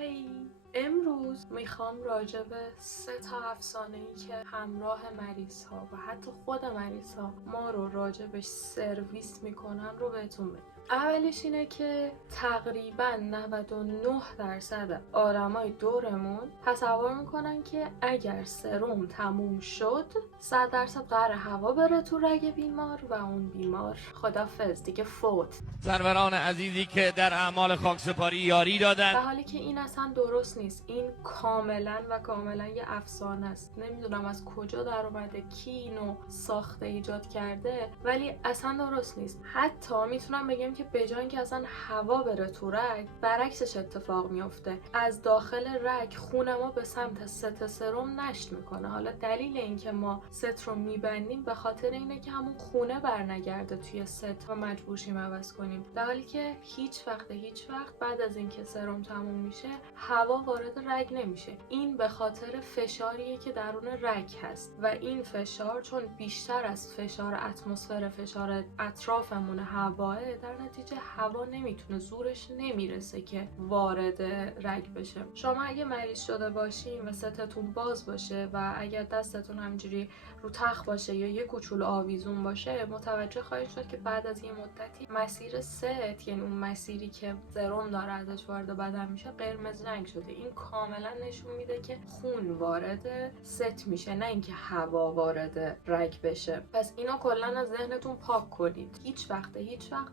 های امروز میخوام راجع به 3 افسانه‌ای که همراه مریض ها و حتی خود مریض ها ما رو راجبش سرویس میکنن رو بهتون بگم. اولش اینه که تقریبا 99% آدمای دورمون تصور میکنن که اگر سرم تموم شد 100% قرار هوا بره تو رگ بیمار و اون بیمار خدافظ دیگه فوت. سروران عزیزی که در اعمال خاکسپاری یاری دادن، در حالی که این اصلا درست نیست. این کاملا یه افسانه است. نمیدونم از کجا در اومده، کی اینو ساخته ایجاد کرده، ولی اصلا درست نیست. حتی میتونم بگم که به جای اینکه اصلا هوا بره تو رگ، برعکسش اتفاق میفته. از داخل رگ خون ما به سمت ست سرم نشت میکنه. حالا دلیل اینکه ما ست رو میبندیم به خاطر اینه که همون خونه برنگرده توی ست و مجبور شیم عوض کنیم، در حالی که هیچ وقت بعد از اینکه سرم تموم میشه هوا وارد رگ نمیشه. این به خاطر فشاریه که درون رگ هست و این فشار چون بیشتر از فشار اتمسفر، فشار اطرافمون هواه، در نتیجه هوا نمیتونه، زورش نمیرسه که وارد رگ بشه. شما اگه مریض شده باشین و ستتون باز باشه و اگر دستتون همجوری رو تخت باشه یا یه کوچولو آویزون باشه، متوجه خواهید شد که بعد از یه مدتی مسیر ست، یعنی اون مسیری که سرم داره ازش وارد بدن میشه، قرمز رنگ شده. این کاملا نشون میده که خون وارد ست میشه، نه اینکه هوا وارد رگ بشه. پس اینو کلا از ذهنتون پاک کنید. هیچ وقت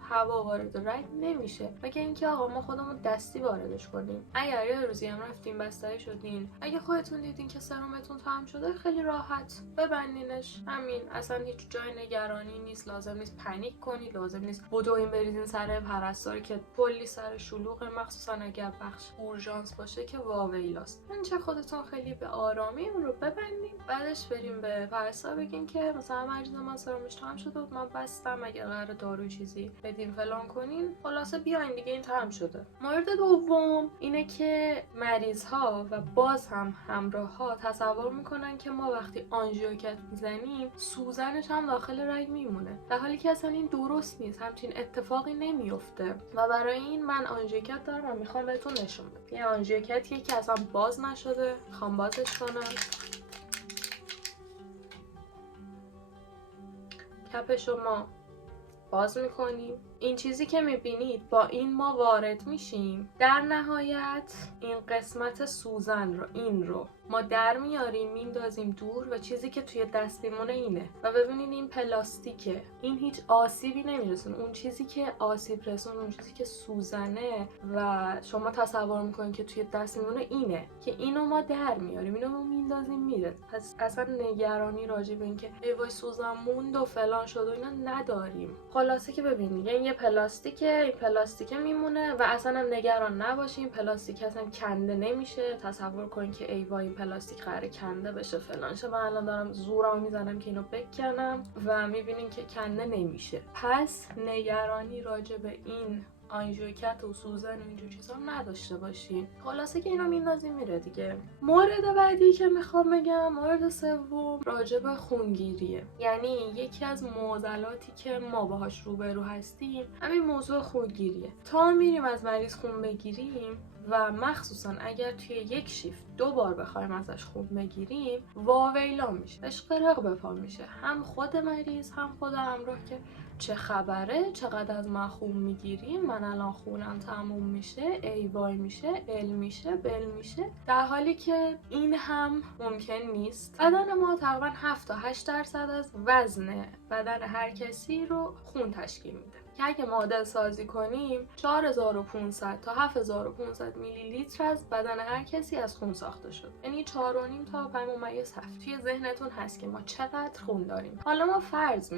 هوا وارد رگ نمیشه مگه اینکه آقا ما خودمون دستی واردش کنیم. اگر یه روزی هم رفتین بستری شدین، اگه خودتون دیدین که سرمتون تمام شده، خیلی راحت ببندینش. همین، اصلا هیچ جای نگرانی نیست. لازم نیست پنیک کنید، لازم نیست بدوین بریزین سر پرستاری که کلی سر شلوغه، مخصوصا اگر بخش اورژانس باشه که واویلاست. اینجا خودتون خیلی به آرامی اون رو ببندین، بعدش بریم به پرستار بگین که مثلا مریض من سرمش تمام شده بود، من بستم، اگه قرار دارو چیزی بدین فلان کنین، خلاصه بیاین دیگه این تمام شده. مورد دوم اینه که مریض ها و باز هم همراه ها تصور میکنن که ما وقتی آنژیوکت میزنیم سوزنش هم داخل رگ میمونه، در حالی که اصلا این درست نیست. همچین اتفاقی نمیفته و برای این من آنژیوکت دارم و میخوام بهتون نشون بدم. یه آنژیوکتیه که اصلا باز نشده، میخوام بازش کنم. کپشو ما باز میکنیم. این چیزی که میبینید، با این ما وارد میشیم. در نهایت این قسمت سوزن رو، این رو ما در میاریم، میندازیم دور و چیزی که توی دست میمونه اینه. و ببینید این پلاستیکه، این هیچ آسیبی نمیرسونه. اون چیزی که آسیب رسون، اون چیزی که سوزنه و شما تصور میکنید که توی دست میمونه اینه که اینو ما در میاریم، اینو ما میندازیم میره. پس اصلا نگرانی راجع به اینکه ای وای سوزن موند و فلان شد و اینا نداریم. خلاصه که ببینید این یه پلاستیکه، این پلاستیکه میمونه و اصلا نگران نباشین. پلاستیک اصلا کنده نمیشه. تصور کنید که ای وای پلاستیک قراره کنده بشه فلان شه. من الان دارم زورمو میزنم که اینو بکنم و میبینین که کنده نمیشه. پس نگرانی راجع به این آنژیوکت و سوزن و اینجور چیزا نداشته باشین. خلاصه که اینو میندازیم میره دیگه. مورد بعدی که میخوام بگم، مورد سوم، راجع به خونگیریه. یعنی یکی از معضلاتی که ما باهاش روبرو هستیم همین موضوع خونگیریه. تا میریم از مریض خون بگیریم و مخصوصا اگر توی یک شیفت 2 بار بخوایم ازش خون بگیریم، واویلا میشه، اشقرق به پا میشه. هم خود مریض هم خود همراه که چه خبره، چقدر از من خون میگیریم، من الان خونم تموم میشه، ای وای میشه، ال میشه، بل میشه. در حالی که این هم ممکن نیست. بدن ما تقریبا 7 تا 8% از وزن بدن هر کسی رو خون تشکیل میده که اگه معادل سازی کنیم 4500 تا 7500 میلی لیتر از بدن هر کسی از خون ساخته شد. یعنی 4.5 تا 5.7. توی ذهنتون هست که ما چقدر خون داریم. حالا ما فرض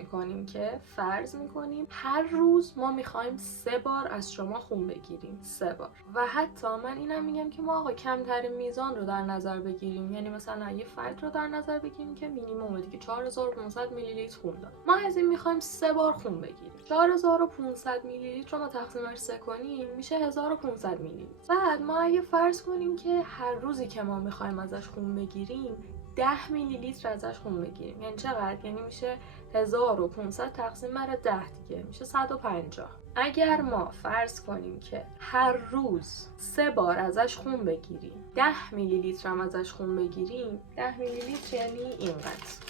میکنیم هر روز ما میخوایم 3 بار از شما خون بگیریم، 3 بار. و حتی من اینم میگم که ما آقا کمترین میزان رو در نظر بگیریم، یعنی مثلا یه فرد رو در نظر بگیریم که مینیمم دیگه 4500 میلی لیتر خون داره. ما از این میخوایم 3 بار خون بگیریم. 4500 میلی لیتر رو ما تقسیم بر 3 کنیم میشه 1500 میلی لیتر. بعد ما اگه فرض کنیم که هر روزی که ما میخوایم ازش خون بگیریم 10 میلی لیتر ازش خون بگیریم، یعنی چقدر؟ یعنی میشه 1500 تقسیم بر 10 دیگه میشه 150. اگر ما فرض کنیم که هر روز 3 بار ازش خون بگیریم، 10 میلی لیتر هم ازش خون بگیریم، 10 میلی لیتر یعنی اینقدر.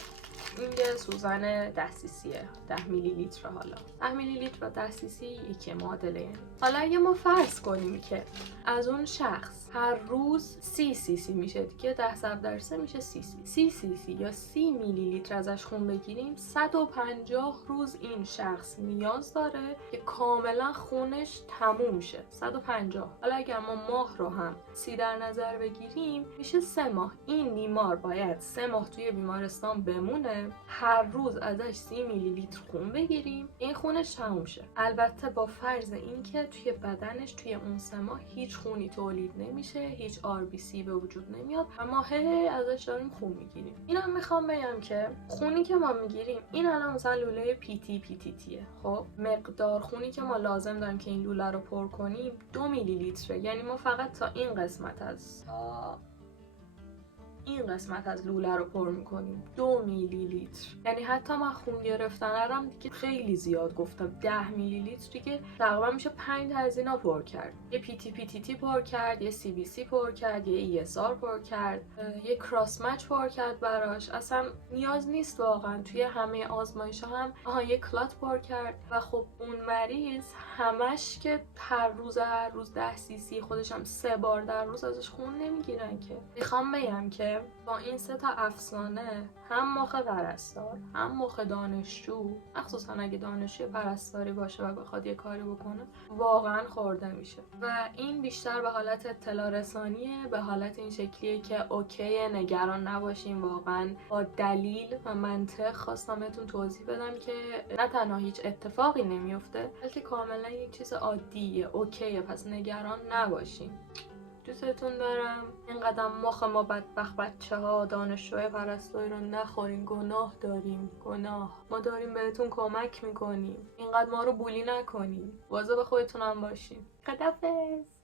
این یه سوزن 10 سیسیه، 10 میلی لیتر. حالا 10 میلی لیتر و 10 سیسی یکی معادله. یعنی حالا اگه ما فرض کنیم که از اون شخص هر روز 30 سیسی میشه دیگه، 10 ضرب در 3 میشه 30 سی. 30 سیسی یا 30 میلی لیتر ازش خون بگیریم، 150 روز این شخص نیاز داره که کاملا خونش تموم شه. 150. حالا اگر ما ماه رو هم 30 در نظر بگیریم میشه 3 ماه. این بیمار باید 3 ماه توی بیمارستان بمونه، هر روز ازش 30 میلی لیتر خون بگیریم، این خونش تموم شه. البته با فرض اینکه توی بدنش توی اون 3 ماه هیچ خونی تولید نمیشه، هیچ RBC به وجود نمیاد، اما ازش داریم خون میگیریم. اینا میخوام بگم که خونی که ما میگیریم، این الان مثلا لوله PTTه. خب مقدار خونی که ما لازم داریم که این لوله رو پر کنیم 2 میلی لیتره. یعنی ما فقط تا این قسمت از لوله رو پر میکنیم 2 میلی لیتر. یعنی حتی من خون گرفتنم دیگه خیلی زیاد گفتم، 10 میلی لیتر دیگه تقریبا میشه 5 تا از اینا پر کرد. یه PTPTT پر کرد، یه CBC پر کرد، یه ESR پر کرد، یه کراس مچ پر کرد براش. اصلا نیاز نیست واقعا توی همه آزمایش هم یه کلات پر کرد. و خب اون مریض همش که هر روز 10 CC خودش هم 3 بار در روز ازش خون نمیگیرن که. میخوام بگم که با این 3 تا افسانه، هم مخ پرستار هم مخ دانشجو، مخصوصا اگه دانشجو پرستاری باشه و بخواد یه کاری بکنه، واقعا خورده میشه. و این بیشتر به حالت اطلاع رسانیه، به حالت این شکلیه که اوکی، نگران نباشیم. واقعا با دلیل و منطق خواستم بهتون توضیح بدم که نه تنها هیچ اتفاقی نمیفته، بلکه کاملا یک چیز عادیه، اوکیه، پس نگران نباشیم. دوستتون دارم. اینقدر مخ ما بدبخت بچه‌ها دانشجوی پرستاری رو نخورین. گناه داریم، گناه. ما داریم بهتون کمک میکنیم. اینقدر ما رو بولی نکنین. واظب خودتون هم باشین. خدافظ.